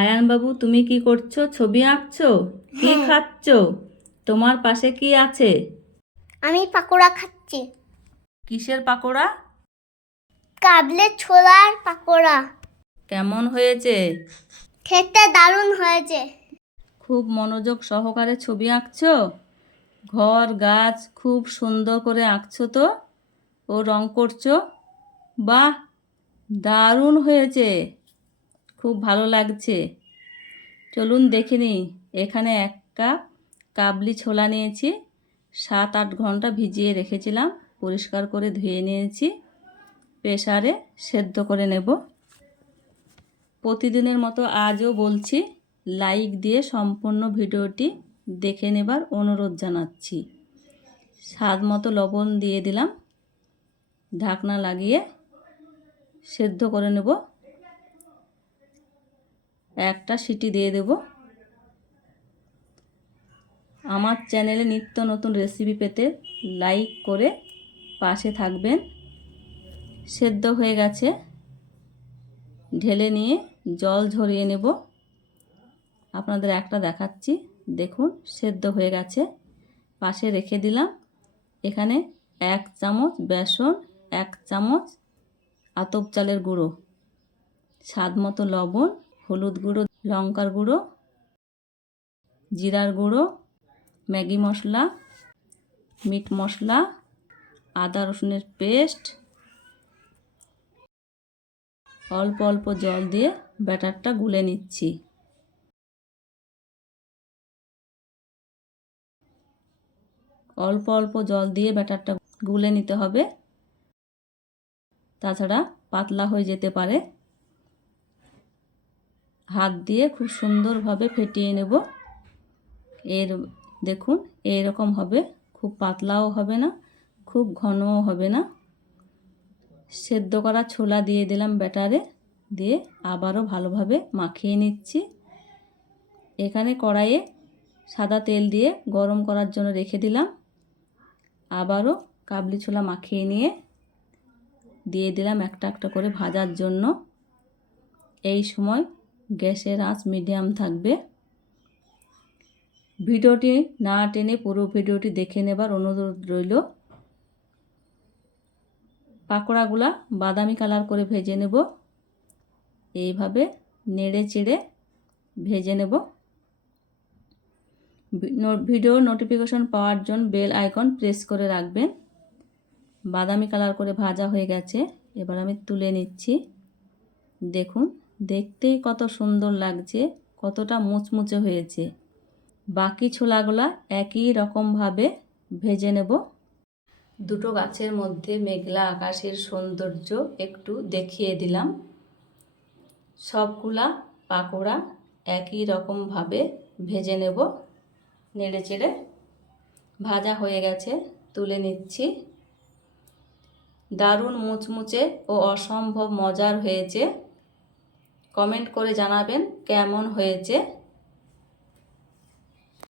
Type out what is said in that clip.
আয়ান বাবু, তুমি কি করছো? ছবি আঁকছো? কি খাচ্ছো? তোমার পাশে কি আছে? আমি পাকোড়া খাচ্ছি। কিসের পাকোড়া? কাবলি ছোলার পাকোড়া। কেমন হয়েছে? খেতে দারুণ হয়েছে। খুব মনোযোগ সহকারে ছবি আঁকছো। ঘর গাছ খুব সুন্দর করে আঁকছো তো, ও রং করছো। বাহ, দারুণ হয়েছে, খুব ভালো লাগছে। চলুন দেখে নিই। এখানে 1 কাপ কাবলি ছোলা নিয়েছি, 7-8 ঘন্টা ভিজিয়ে রেখেছিলাম, পরিষ্কার করে ধুয়ে নিয়েছি। প্রেসারে সেদ্ধ করে নেব। প্রতিদিনের মতো আজও বলছি, লাইক দিয়ে সম্পূর্ণ ভিডিওটি দেখে নেবার অনুরোধ জানাচ্ছি। স্বাদ মতো লবণ দিয়ে দিলাম, ঢাকনা লাগিয়ে সেদ্ধ করে নেব। একটা সিটি দিয়ে দেব। আমার চ্যানেলে নিত্য নতুন রেসিপি পেতে লাইক করে পাশে থাকবেন। সেদ্ধ হয়ে গেছে, ঢেলে নিয়ে জল ঝরিয়ে নেব। আপনাদের একটা দেখাচ্ছি, দেখুন সেদ্ধ হয়ে গেছে। পাশে রেখে দিলাম। এখানে 1 চামচ বেসন, 1 চামচ আতপ চালের গুঁড়ো, স্বাদ মতো লবণ, হলুদ গুঁড়ো, লঙ্কার গুঁড়ো, জিরার গুঁড়ো, ম্যাগি মশলা, মিট মশলা, আদা রসুনের পেস্ট, অল্প অল্প জল দিয়ে ব্যাটারটা গুলে নিচ্ছি। অল্প অল্প জল দিয়ে ব্যাটারটা গুলে নিতে হবে, তাছাড়া পাতলা হয়ে যেতে পারে। হাত দিয়ে খুব সুন্দরভাবে ফেটিয়ে নেব। দেখুন এইরকম হবে, খুব পাতলাও হবে না, খুব ঘনও হবে না। সেদ্ধ করা ছোলা দিয়ে দিলাম ব্যাটারে, দিয়ে আবারও ভালোভাবে মাখিয়ে নিচ্ছি। এখানে কড়াইয়ে সাদা তেল দিয়ে গরম করার জন্য রেখে দিলাম। আবারও কাবলি ছোলা মাখিয়ে নিয়ে দিয়ে দিলাম একটা একটা করে ভাজার জন্য। এই সময় গ্যাসের আঁচ মিডিয়াম থাকবে। ভিডিওটি না টেনে পুরো ভিডিওটি দেখে নেবার অনুরোধ রইল। পাকোড়াগুলা বাদামি কালার করে ভেজে নেব। এইভাবে নেড়ে চেড়ে ভেজে নেব। ভিডিওর নোটিফিকেশন পাওয়ার জন্য বেল আইকন প্রেস করে রাখবেন। বাদামি কালার করে ভাজা হয়ে গেছে, এবার আমি তুলে নিচ্ছি। দেখুন দেখতেই কত সুন্দর লাগছে, কতটা মুচমুচে হয়েছে। বাকি ছোলাগুলা একই রকমভাবে ভেজে নেব। দুটো গাছের মধ্যে মেঘলা আকাশের সৌন্দর্য একটু দেখিয়ে দিলাম। সবগুলা পাকোড়া একই রকমভাবে ভেজে নেব। নেড়ে চেড়ে ভাজা হয়ে গেছে, তুলে নিচ্ছি। দারুণ মুচমুচে ও অসম্ভব মজার হয়েছে। কমেন্ট করে জানাবেন কেমন হয়েছে।